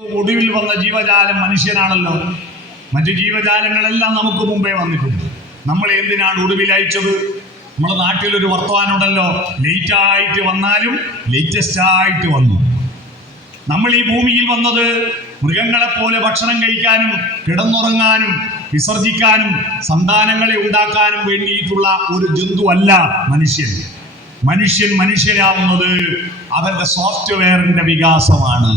ഒടുവിൽ വന്ന ജീവജാലം മനുഷ്യനാണല്ലോ. മറ്റു ജീവജാലങ്ങളെല്ലാം നമുക്ക് മുമ്പേ വന്നിട്ടുണ്ട്. നമ്മൾ എന്തിനാണ് ഒടുവിൽ അയച്ചത്? നമ്മുടെ നാട്ടിലൊരു വർത്തമാനമുണ്ടല്ലോ. ലേറ്റ് ആയിട്ട് വന്നാലും ലേറ്റസ്റ്റ് ആയിട്ട് വന്നു. നമ്മൾ ഈ ഭൂമിയിൽ വന്നത് മൃഗങ്ങളെ പോലെ ഭക്ഷണം കഴിക്കാനും കിടന്നുറങ്ങാനും വിസർജിക്കാനും സന്താനങ്ങളെ ഉണ്ടാക്കാനും വേണ്ടിയിട്ടുള്ള ഒരു ജന്തുവല്ല മനുഷ്യൻ. മനുഷ്യൻ മനുഷ്യരാവുന്നത് അവരുടെ സോഫ്റ്റ്വെയറിന്റെ വികാസമാണ്.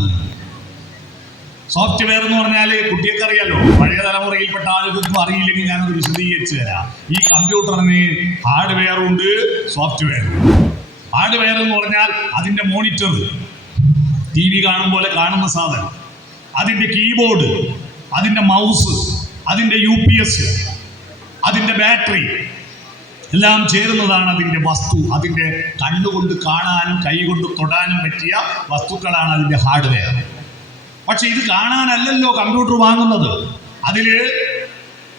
സോഫ്റ്റ്വെയർ എന്ന് പറഞ്ഞാൽ കുട്ടിയൊക്കെ അറിയാലോ പഴയ തലമുറയിൽപ്പെട്ട ആളുകൾക്കും അറിയില്ലെങ്കിൽ ഞാനത് വിശദീകരിച്ചു തരാം. ഈ കമ്പ്യൂട്ടറിന് ഹാർഡ്വെയർ ഉണ്ട് സോഫ്റ്റ്വെയർ ഹാർഡ്വെയർ എന്ന് പറഞ്ഞാൽ അതിന്റെ മോണിറ്റർ ടി വി കാണും പോലെ കാണുന്ന സാധനം. അതിന്റെ കീബോർഡ് അതിന്റെ മൗസ് അതിന്റെ യു പി എസ് അതിന്റെ ബാറ്ററി എല്ലാം ചേരുന്നതാണ് അതിന്റെ വസ്തു. അതിന്റെ കണ്ണുകൊണ്ട് കാണാനും കൈകൊണ്ട് തൊടാനും പറ്റിയ വസ്തുക്കളാണ് അതിന്റെ ഹാർഡ്വെയർ പക്ഷെ ഇത് കാണാനല്ലല്ലോ കമ്പ്യൂട്ടർ വാങ്ങുന്നത്. അതിൽ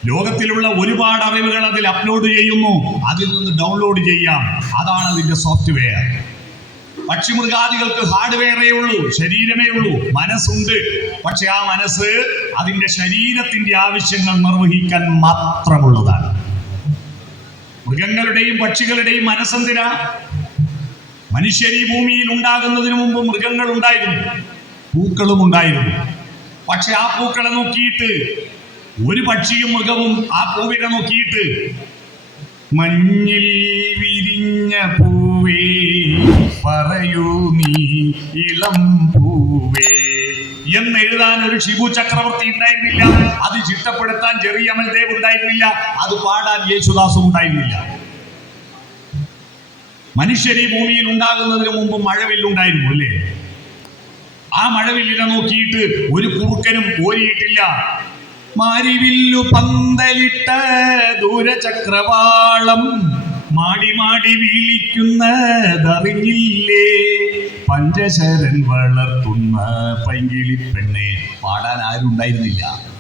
ലോകത്തിലുള്ള ഒരുപാട് അറിവുകൾ അതിൽ അപ്ലോഡ് ചെയ്യുന്നു. അതിൽ നിന്ന് ഡൗൺലോഡ് ചെയ്യാം. അതാണ് അതിന്റെ സോഫ്റ്റ്വെയർ പക്ഷിമൃഗാദികൾക്ക് ഹാർഡ്വെയറേ ഉള്ളൂ ശരീരമേ ഉള്ളൂ മനസ്സുണ്ട്. പക്ഷെ ആ മനസ്സ് അതിന്റെ ശരീരത്തിന്റെ ആവശ്യങ്ങൾ നിർവഹിക്കാൻ മാത്രമുള്ളതാണ്. മൃഗങ്ങളുടെയും പക്ഷികളുടെയും മനസ്സെന്തിനാ? മനുഷ്യർ ഈ ഭൂമിയിൽ ഉണ്ടാകുന്നതിന് മുമ്പ് മൃഗങ്ങൾ ഉണ്ടായിരുന്നു. പൂക്കളും ഉണ്ടായിരുന്നു. പക്ഷെ ആ പൂക്കളെ നോക്കിയിട്ട് ഒരു പക്ഷിയും മൃഗവും ആ പൂവിനെ നോക്കിയിട്ട് മഞ്ഞിൽ വിരിഞ്ഞ പൂവേ പറയൂ നീ ഇളം പൂവേ. എന്ന് എഴുതാൻ ഒരു ഷിബു ചക്രവർത്തി ഉണ്ടായിരുന്നില്ല. അത് ചിട്ടപ്പെടുത്താൻ ചെറിയ അമൽദേവ് ഉണ്ടായിരുന്നില്ല. അത് പാടാൻ യേശുദാസും ഉണ്ടായിരുന്നില്ല. മനുഷ്യർ ഈ ഭൂമിയിൽ ഉണ്ടാകുന്നതിന് മുമ്പ് മഴവില്ലുണ്ടായിരുന്നു അല്ലേ? ആ മഴവില്ലിനെ നോക്കിയിട്ട് ഒരു കുറുക്കനും ഓരിയിട്ടില്ല മാരിവില്ലു പന്തലിട്ട ദൂരചക്രവാളം മാടി മാടി വീളിക്കുന്നതറിഞ്ഞില്ലേ? പഞ്ചശരൻ വളർത്തുന്ന പൈങ്കിളി പെണ്ണെ പാടാൻ ആരും ഉണ്ടായിരുന്നില്ല.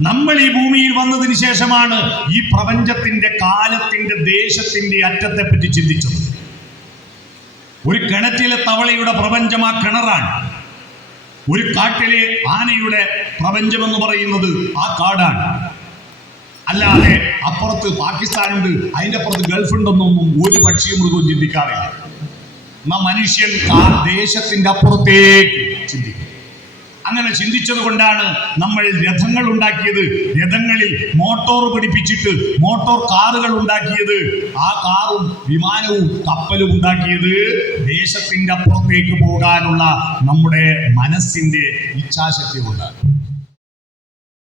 നമ്മൾ ഈ ഭൂമിയിൽ വന്നതിന് ശേഷമാണ് ഈ പ്രപഞ്ചത്തിന്റെ കാലത്തിന്റെ ദേശത്തിന്റെ അറ്റത്തെ പറ്റി ചിന്തിച്ചത്. ഒരു കിണറ്റിലെ തവളയുടെ പ്രപഞ്ചം ആ കിണറാണ്. ഒരു കാട്ടിലെ ആനയുടെ പ്രപഞ്ചം എന്ന് പറയുന്നത് ആ കാടാണ്. അല്ലാതെ അപ്പുറത്ത് പാകിസ്ഥാനുണ്ട് അതിന്റെ അപ്പുറത്ത് ഗൾഫ് ഉണ്ടെന്നൊന്നും ഒരു പക്ഷിയും മൃഗവും ചിന്തിക്കാറില്ല. എന്നാ മനുഷ്യൻ ആ ദേശത്തിന്റെ അപ്പുറത്തേക്ക് ചിന്തിക്കും. അങ്ങനെ ചിന്തിച്ചത് കൊണ്ടാണ് നമ്മൾ രഥങ്ങൾ ഉണ്ടാക്കിയത്. രഥങ്ങളിൽ മോട്ടോർ പിടിപ്പിച്ചിട്ട് മോട്ടോർ കാറുകൾ ഉണ്ടാക്കിയത്. ആ കാറും വിമാനവും കപ്പലും ഉണ്ടാക്കിയത് ദേശത്തിന്റെ അപ്പുറത്തേക്ക് പോകാനുള്ള നമ്മുടെ മനസ്സിന്റെ ഇച്ഛാശക്തി കൊണ്ടാണ്.